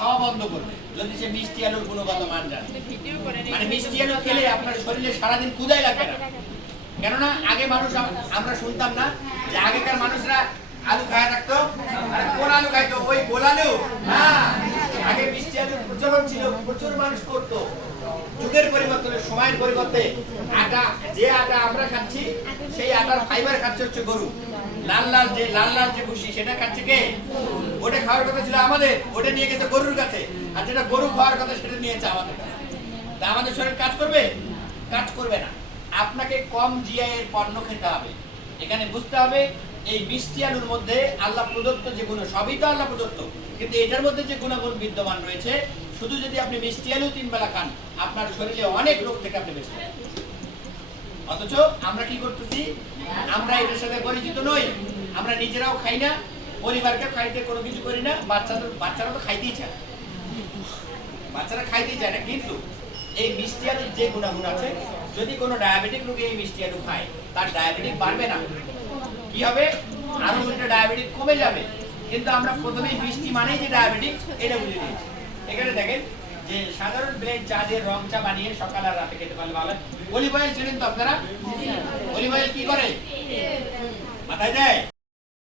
খাওয়া বন্ধ করবে যদি সে মিষ্টি আলুর গুণগত মান জানে। মানে মিষ্টি আলু খেলে আপনার শরীরে সারাদিন ক্ষুধাই লাগবে না। কেননা আগে মানুষ আমরা শুনতাম না যে আগেকার মানুষরা আলু খায় রাখতো, আর কোন আলু খাইতো? ওই গোল আলু না, আগে মিষ্টি আলুর প্রচলন ছিল, প্রচুর মানুষ করতো। যুগের পরিবর্তনে, সময়ের পরিবর্তে আটা, যে আটা আমরা খাচ্ছি সেই আটার ফাইবার খাচ্ছে হচ্ছে গরু। লাল লাল যে ভুসি সেটা খাচ্ছে কে? ওটা খাওয়ার কথা ছিল আমাদের, ওটা নিয়ে গেছে গরুর কাছে, আর যেটা গরু খাওয়ার কথা সেটা নিয়েছে আমাদের কাছে। তা আমাদের শরীর কাজ করবে? কাজ করবে না। আপনাকে কম জিআই এর পণ্য খেতে হবে। এখানে বুঝতে হবে এই মিষ্টি আলুর মধ্যে আল্লাহ প্রদত্ত যে গুণ, সবই তো আল্লাহ প্রদত্ত, কিন্তু এটার মধ্যে যে গুণাগুণ বিদ্যমান রয়েছে, শুধু যদি আপনি মিষ্টি আলু 3 বেলা খান আপনার শরীরে অনেক রোগ থেকে আপনি বেঁচে যাবেন। অথচ আমরা কি করতেছি? আমরা এটার সাথে পরিচিত নই, আমরা নিজেরাও খাই না, পরিবারকে খাইতে কোনো কিছু করি না, বাচ্চারা তো খাইতেই চায়, বাচ্চারা খাইতেই চায় না। কিন্তু এই মিষ্টি আলুর যে গুণাগুণ আছে, যদি কোনো ডায়াবেটিক রোগী এই মিষ্টি আলু খায় তার ডায়াবেটিক বাড়বে না, কি হবে? আরো উল্টো ডায়াবেটিক কমে যাবে। কিন্তু আমরা প্রথমেই মিষ্টি মানেই যে ডায়াবেটিক এটা বুঝে নিয়েছি। এখানে দেখেন যে সাধারণ ব্লেড চা দিয়ে রং চা বানিয়ে সকাল আর রাতে খেতে পারলে ভালো। অলিভ অয়েল চেনেন তো আপনারা? অলিভ অয়েল কি করে? মাথায় দেয়।